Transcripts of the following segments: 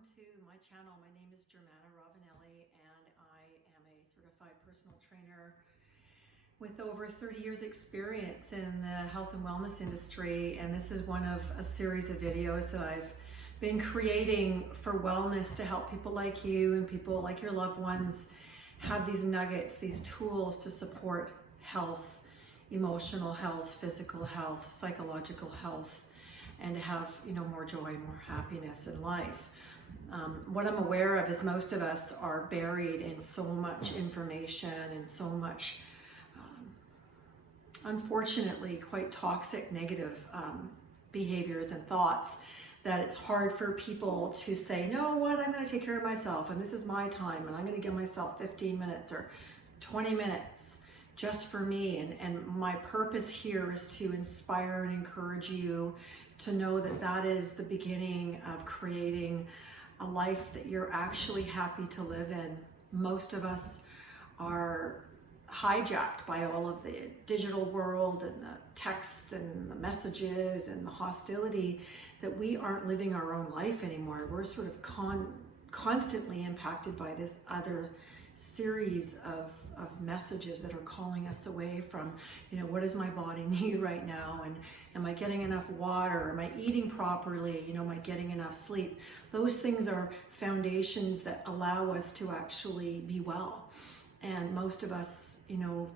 welcome to my channel. My name is Germana Ravanelli and I am a certified personal trainer with over 30 years experience in the health and wellness industry, and this is one of a series of videos that I've been creating for wellness to help people like you and people like your loved ones have these nuggets, these tools to support health, emotional health, physical health, psychological health, and to have, more joy, more happiness in life. What I'm aware of is most of us are buried in so much information and so much, unfortunately, quite toxic, negative behaviors and thoughts that it's hard for people to say, no, what, I'm going to take care of myself, and this is my time, and I'm going to give myself 15 minutes or 20 minutes just for me. And my purpose here is to inspire and encourage you to know that that is the beginning of creating a life that you're actually happy to live in. Most of us are hijacked by all of the digital world and the texts and the messages and the hostility that we aren't living our own life anymore. We're sort of constantly impacted by this other series of messages that are calling us away from, what does my body need right now? And am I getting enough water? Am I eating properly? Am I getting enough sleep? Those things are foundations that allow us to actually be well. And most of us,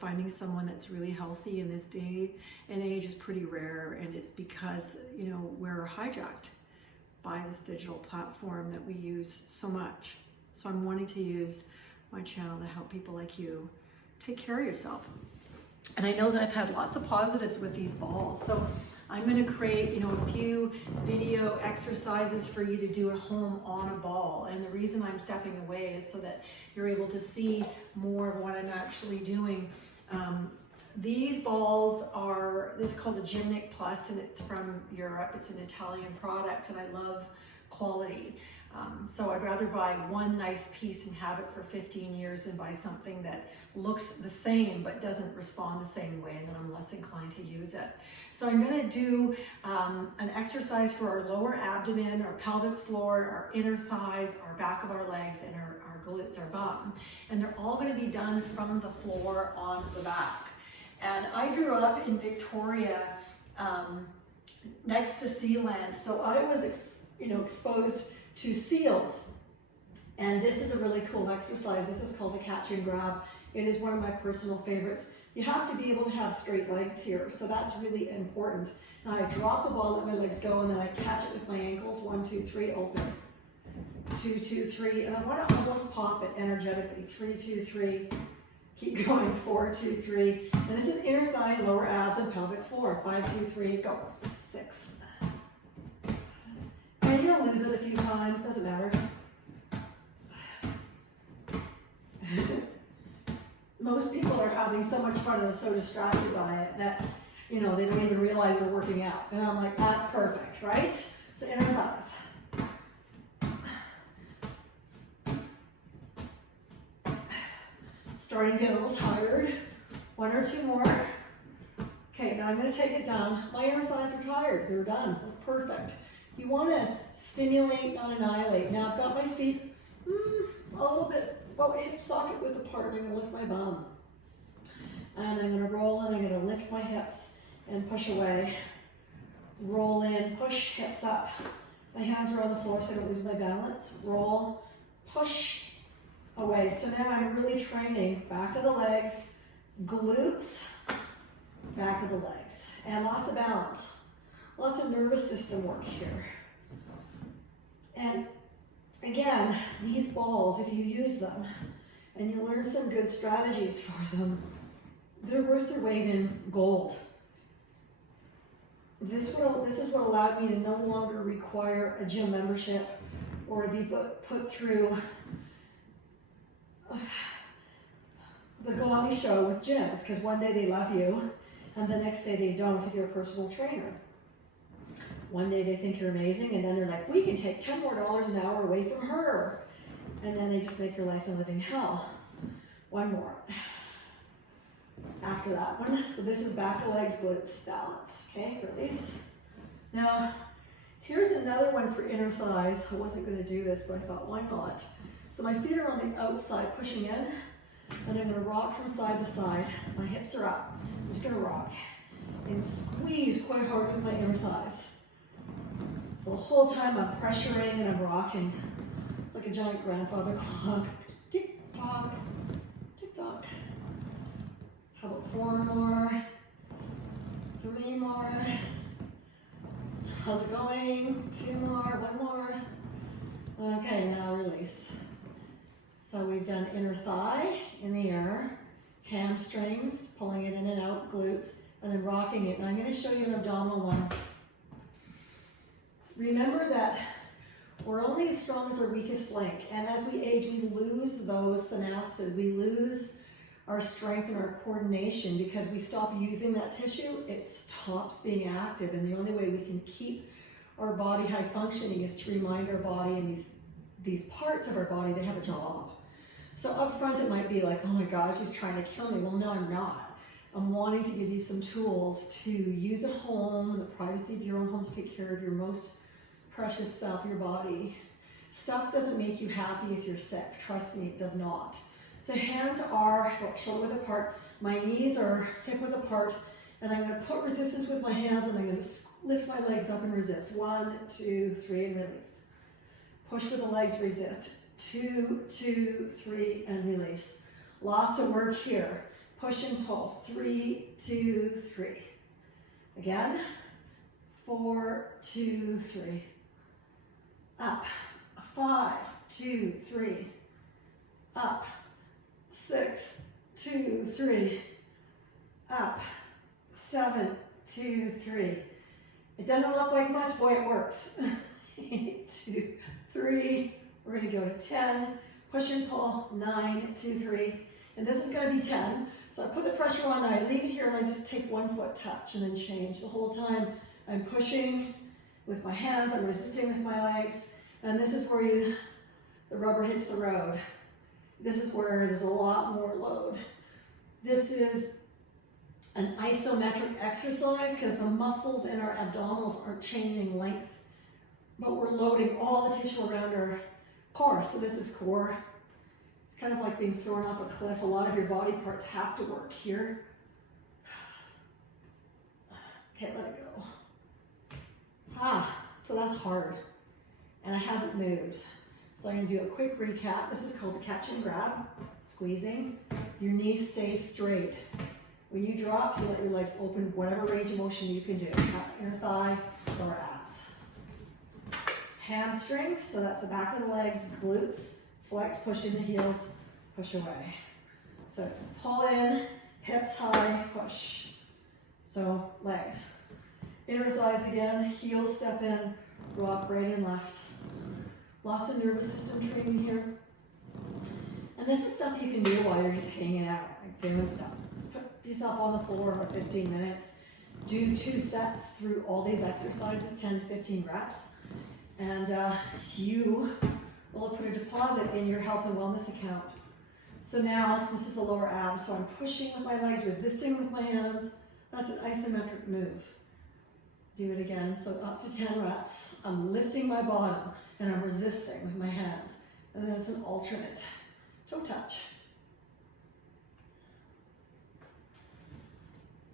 finding someone that's really healthy in this day and age is pretty rare. And it's because, we're hijacked by this digital platform that we use so much. So I'm wanting to use my channel to help people like you take care of yourself. And I know that I've had lots of positives with these balls. So I'm going to create, a few video exercises for you to do at home on a ball. And the reason I'm stepping away is so that you're able to see more of what I'm actually doing. These balls this is called a Gymnic Plus, and it's from Europe. It's an Italian product, and I love quality. So I'd rather buy one nice piece and have it for 15 years than buy something that looks the same but doesn't respond the same way, and then I'm less inclined to use it. So I'm going to do an exercise for our lower abdomen, our pelvic floor, our inner thighs, our back of our legs, and our glutes, our bum. And they're all going to be done from the floor on the back. And I grew up in Victoria next to sea land, so I was exposed to seals, and this is a really cool exercise. This is called a catch and grab. It is one of my personal favorites. You have to be able to have straight legs here, so that's really important. Now I drop the ball, let my legs go, and then I catch it with my ankles. 1, 2, 3, open. 2, 2, 3, and I want to almost pop it energetically. 3, 2, 3. Keep going. 4, 2, 3. And this is inner thigh, lower abs, and pelvic floor. 5, 2, 3, go. 6. And you'll lose it a few times, doesn't matter. Most people are having so much fun and are so distracted by it that, they don't even realize they're working out. And I'm like, that's perfect, right? So inner thighs. Starting to get a little tired. 1 or 2 more. Okay, now I'm going to take it down. My inner thighs are tired. They're done. That's perfect. You want to stimulate, not annihilate. Now I've got my feet a little bit hip socket width apart, and I'm going to lift my bum. And I'm going to roll in, I'm going to lift my hips and push away. Roll in, push, hips up. My hands are on the floor so I don't lose my balance. Roll, push, away. So now I'm really training back of the legs, glutes, back of the legs, and lots of balance. Lots of nervous system work here. And again, these balls, if you use them and you learn some good strategies for them, they're worth their weight in gold. This is what allowed me to no longer require a gym membership or to be put through the gaudy show with gyms, because one day they love you and the next day they don't if you're a personal trainer. One day they think you're amazing, and then they're like, we can take $10 more an hour away from her. And then they just make your life a living hell. 1 more. After that one. So this is back of legs, glutes, balance. Okay, release. Now, Here's another one for inner thighs. I wasn't going to do this, but I thought, why not? So my feet are on the outside, pushing in, and I'm going to rock from side to side. My hips are up. I'm just going to rock and squeeze quite hard with my inner thighs. So the whole time I'm pressuring and I'm rocking. It's like a giant grandfather clock. Tick tock, tick tock. How about 4 more? 3 more. How's it going? 2 more, 1 more. Okay, now release. So we've done inner thigh in the air, hamstrings, pulling it in and out, glutes, and then rocking it. And I'm going to show you an abdominal one. Remember that we're only as strong as our weakest link. And as we age, we lose those synapses. We lose our strength and our coordination because we stop using that tissue. It stops being active. And the only way we can keep our body high functioning is to remind our body and these parts of our body, they have a job. So up front, it might be like, oh my God, she's trying to kill me. Well, no, I'm not. I'm wanting to give you some tools to use at home, in the privacy of your own home, to take care of your most precious self, your body. Stuff doesn't make you happy if you're sick. Trust me, it does not. So hands are shoulder width apart. My knees are hip width apart. And I'm going to put resistance with my hands, and I'm going to lift my legs up and resist. 1, 2, 3, and release. Push with the legs, resist. 2, 2, 3, and release. Lots of work here. Push and pull. 3, 2, 3. Again. 4, 2, 3. Up. 5, 2, 3. Up. 6, 2, 3. Up. 7, 2, 3. It doesn't look like much, boy, it works. 8, 2, 3. We're going to go to 10. Push and pull. 9, 2, 3. And this is going to be 10. So I put the pressure on, and I leave it here, and I just take 1 foot touch and then change. The whole time I'm pushing with my hands, I'm resisting with my legs, and this is where the rubber hits the road. This is where there's a lot more load. This is an isometric exercise because the muscles in our abdominals aren't changing length, but we're loading all the tissue around our core. So this is core. It's kind of like being thrown off a cliff. A lot of your body parts have to work here. Okay, let it go. So that's hard. And I haven't moved. So I'm going to do a quick recap. This is called the catch and grab. Squeezing. Your knees stay straight. When you drop, you let your legs open, whatever range of motion you can do. That's inner thigh or abs. Hamstrings, so that's the back of the legs, glutes, flex, push in the heels, push away. So pull in, hips high, push. So legs. Inner thighs again, heels step in, rock right and left. Lots of nervous system training here. And this is stuff you can do while you're just hanging out, like doing stuff. Put yourself on the floor for 15 minutes. Do 2 sets through all these exercises, 10 to 15 reps. And you will have put a deposit in your health and wellness account. So now, this is the lower abs. So I'm pushing with my legs, resisting with my hands. That's an isometric move. Do it again. So up to 10 reps. I'm lifting my bottom and I'm resisting with my hands. And then it's an alternate toe touch.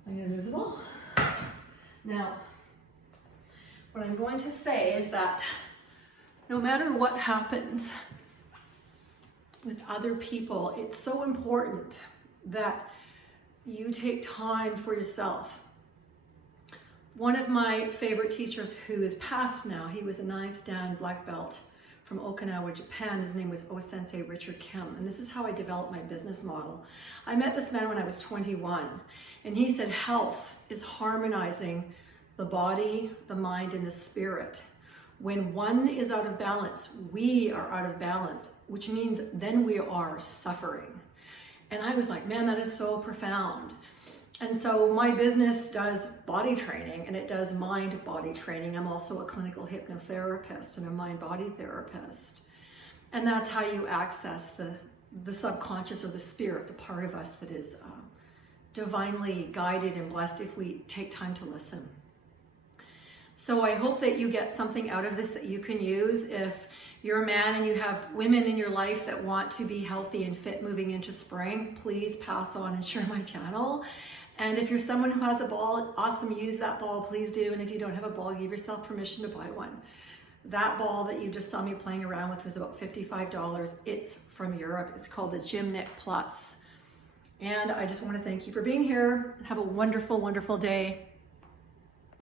I'm going to move the ball. Now, what I'm going to say is that no matter what happens with other people, it's so important that you take time for yourself. One of my favorite teachers who is passed now, he was a 9th Dan black belt from Okinawa, Japan. His name was O-Sensei Richard Kim, and this is how I developed my business model. I met this man when I was 21, and he said health is harmonizing the body, the mind, and the spirit. When one is out of balance, we are out of balance, which means then we are suffering. And I was like, man, that is so profound. And so my business does body training, and it does mind-body training. I'm also a clinical hypnotherapist and a mind-body therapist. And that's how you access the subconscious or the spirit, the part of us that is divinely guided and blessed if we take time to listen. So I hope that you get something out of this that you can use. If you're a man and you have women in your life that want to be healthy and fit moving into spring, please pass on and share my channel. And if you're someone who has a ball, awesome, use that ball, please do. And if you don't have a ball, give yourself permission to buy one. That ball that you just saw me playing around with was about $55. It's from Europe. It's called the Gymnic Plus. And I just want to thank you for being here. Have a wonderful, wonderful day.